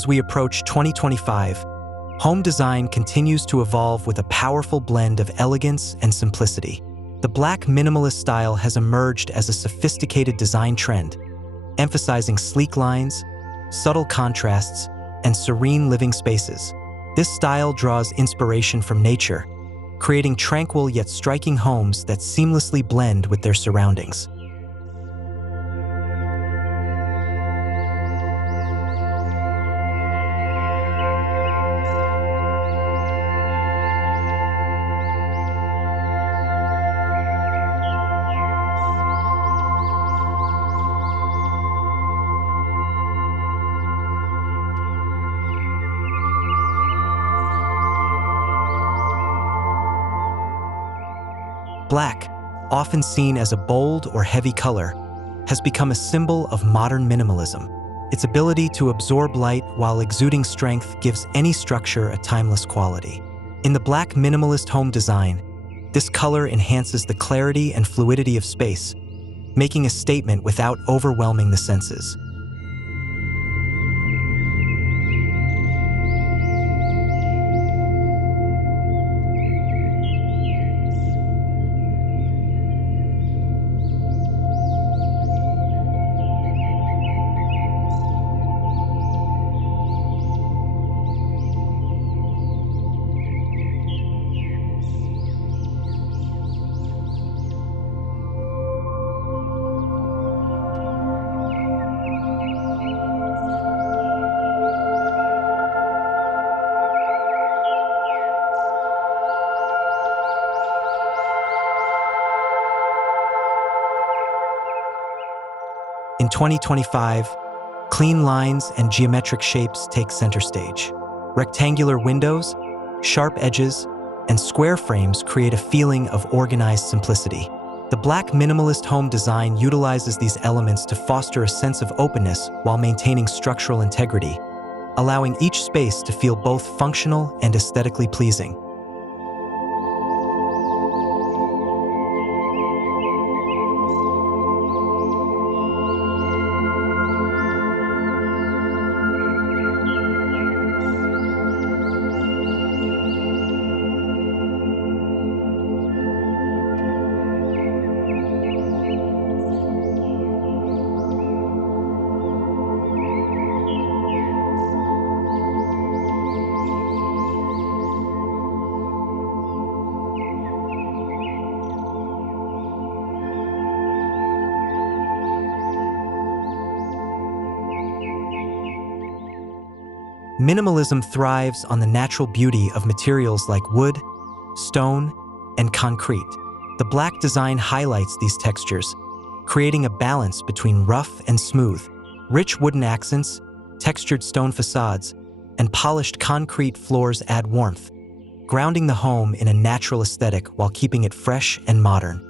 As we approach 2025, home design continues to evolve with a powerful blend of elegance and simplicity. The Black Minimalist style has emerged as a sophisticated design trend, emphasizing sleek lines, subtle contrasts, and serene living spaces. This style draws inspiration from nature, creating tranquil yet striking homes that seamlessly blend with their surroundings. Black, often seen as a bold or heavy color, has become a symbol of modern minimalism. Its ability to absorb light while exuding strength gives any structure a timeless quality. In the Black Minimalist Home Design, this color enhances the clarity and fluidity of space, making a statement without overwhelming the senses. In 2025, clean lines and geometric shapes take center stage. Rectangular windows, sharp edges, and square frames create a feeling of organized simplicity. The Black Minimalist Home Design utilizes these elements to foster a sense of openness while maintaining structural integrity, allowing each space to feel both functional and aesthetically pleasing. Minimalism thrives on the natural beauty of materials like wood, stone, and concrete. The Black design highlights these textures, creating a balance between rough and smooth. Rich wooden accents, textured stone facades, and polished concrete floors add warmth, grounding the home in a natural aesthetic while keeping it fresh and modern.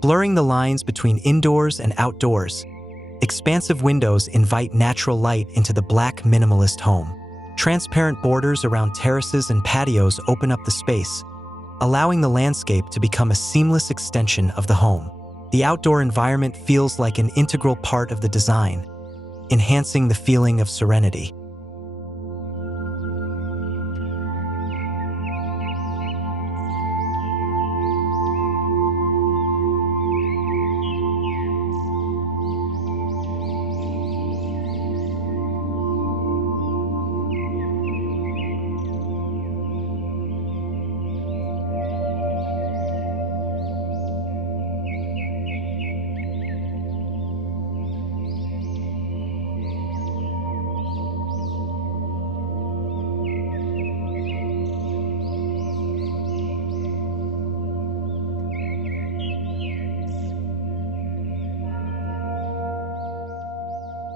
Blurring the lines between indoors and outdoors, expansive windows invite natural light into the Black Minimalist home. Transparent borders around terraces and patios open up the space, allowing the landscape to become a seamless extension of the home. The outdoor environment feels like an integral part of the design, enhancing the feeling of serenity.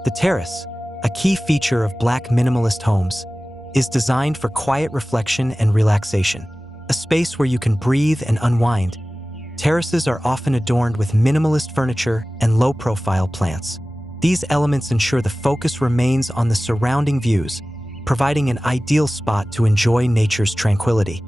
The terrace, a key feature of Black Minimalist homes, is designed for quiet reflection and relaxation, a space where you can breathe and unwind. Terraces are often adorned with minimalist furniture and low-profile plants. These elements ensure the focus remains on the surrounding views, providing an ideal spot to enjoy nature's tranquility.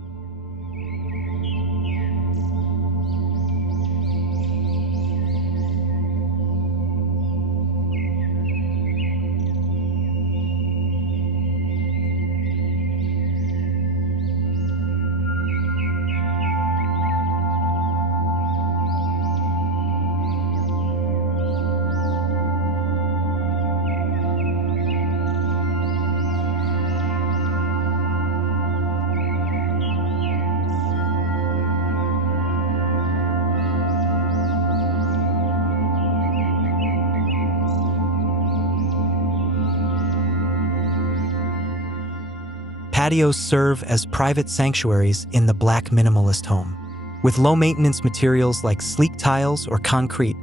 Patios serve as private sanctuaries in the Black Minimalist home. With low-maintenance materials like sleek tiles or concrete,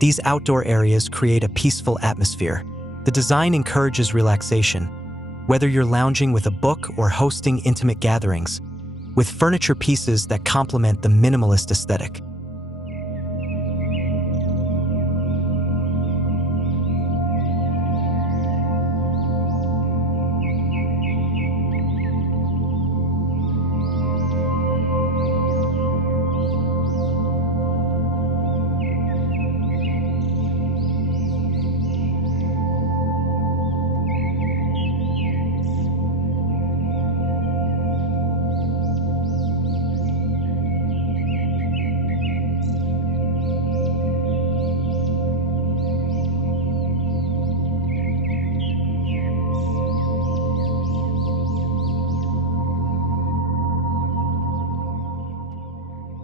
these outdoor areas create a peaceful atmosphere. The design encourages relaxation, whether you're lounging with a book or hosting intimate gatherings, with furniture pieces that complement the minimalist aesthetic.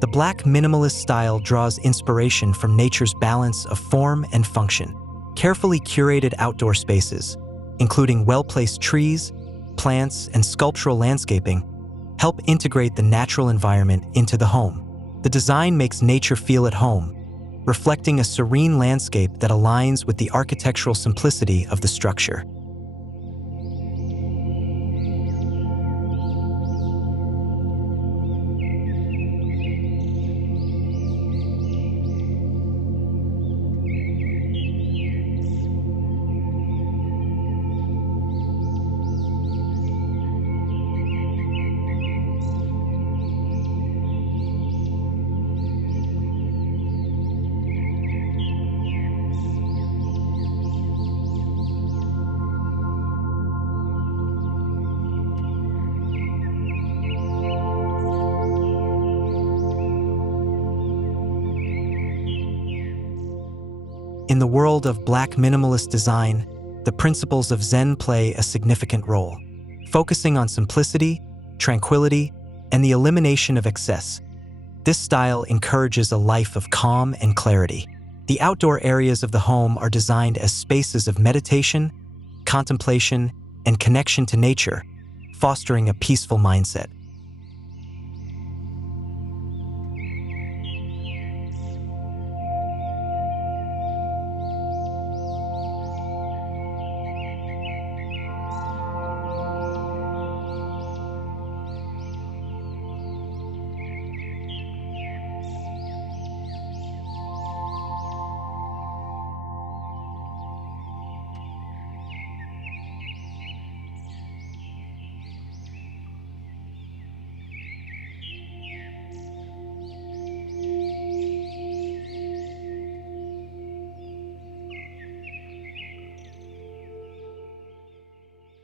The Black Minimalist style draws inspiration from nature's balance of form and function. Carefully curated outdoor spaces, including well-placed trees, plants, and sculptural landscaping, help integrate the natural environment into the home. The design makes nature feel at home, reflecting a serene landscape that aligns with the architectural simplicity of the structure. In the world of Black Minimalist design, the principles of Zen play a significant role. Focusing on simplicity, tranquility, and the elimination of excess, this style encourages a life of calm and clarity. The outdoor areas of the home are designed as spaces of meditation, contemplation, and connection to nature, fostering a peaceful mindset.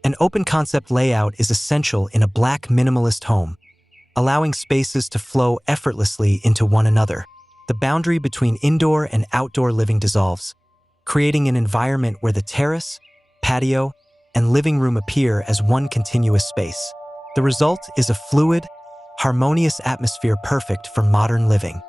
An open-concept layout is essential in a Black Minimalist home, allowing spaces to flow effortlessly into one another. The boundary between indoor and outdoor living dissolves, creating an environment where the terrace, patio, and living room appear as one continuous space. The result is a fluid, harmonious atmosphere perfect for modern living.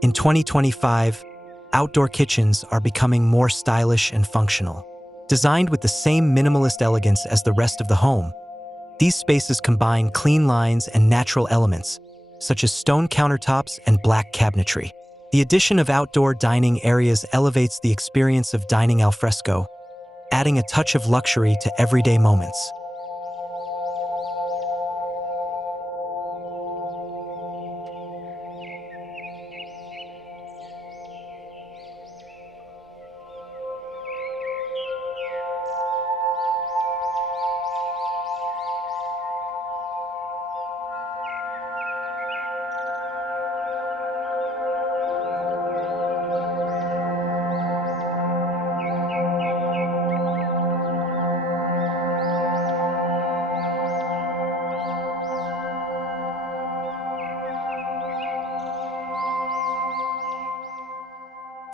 In 2025, outdoor kitchens are becoming more stylish and functional. Designed with the same minimalist elegance as the rest of the home, these spaces combine clean lines and natural elements, such as stone countertops and black cabinetry. The addition of outdoor dining areas elevates the experience of dining al fresco, adding a touch of luxury to everyday moments.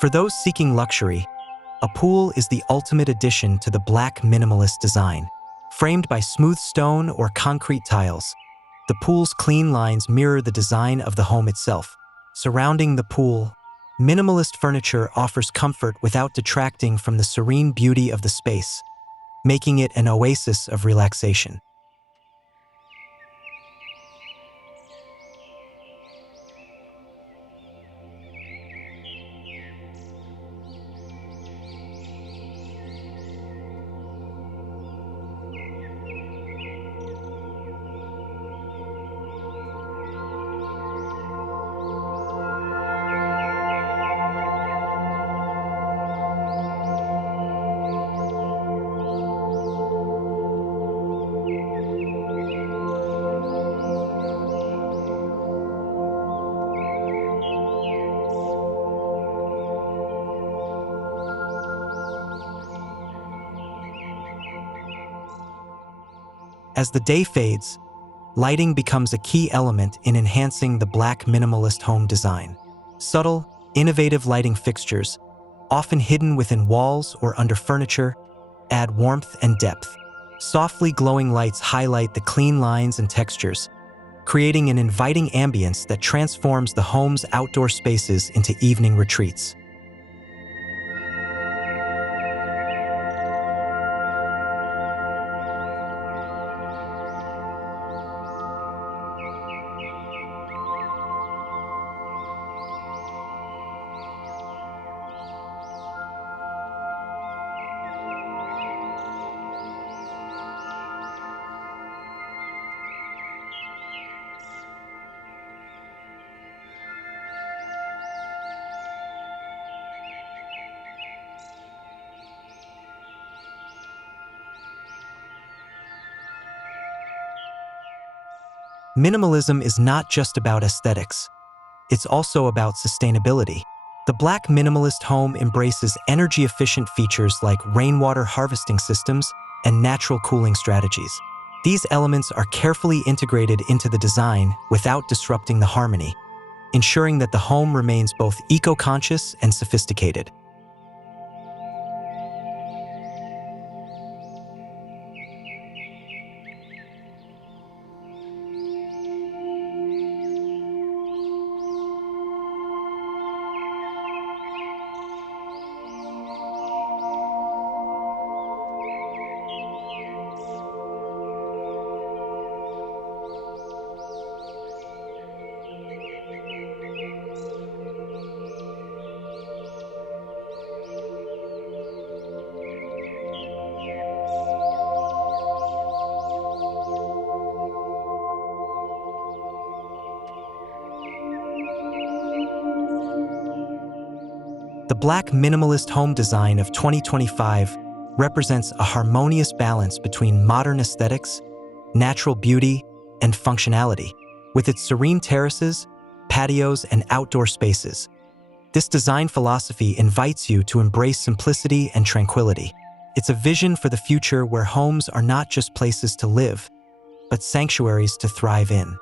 For those seeking luxury, a pool is the ultimate addition to the Black Minimalist design. Framed by smooth stone or concrete tiles, the pool's clean lines mirror the design of the home itself. Surrounding the pool, minimalist furniture offers comfort without detracting from the serene beauty of the space, making it an oasis of relaxation. As the day fades, lighting becomes a key element in enhancing the Black Minimalist home design. Subtle, innovative lighting fixtures, often hidden within walls or under furniture, add warmth and depth. Softly glowing lights highlight the clean lines and textures, creating an inviting ambience that transforms the home's outdoor spaces into evening retreats. Minimalism is not just about aesthetics, it's also about sustainability. The Black Minimalist home embraces energy-efficient features like rainwater harvesting systems and natural cooling strategies. These elements are carefully integrated into the design without disrupting the harmony, ensuring that the home remains both eco-conscious and sophisticated. The Black Minimalist home design of 2025 represents a harmonious balance between modern aesthetics, natural beauty, and functionality. With its serene terraces, patios, and outdoor spaces, this design philosophy invites you to embrace simplicity and tranquility. It's a vision for the future where homes are not just places to live, but sanctuaries to thrive in.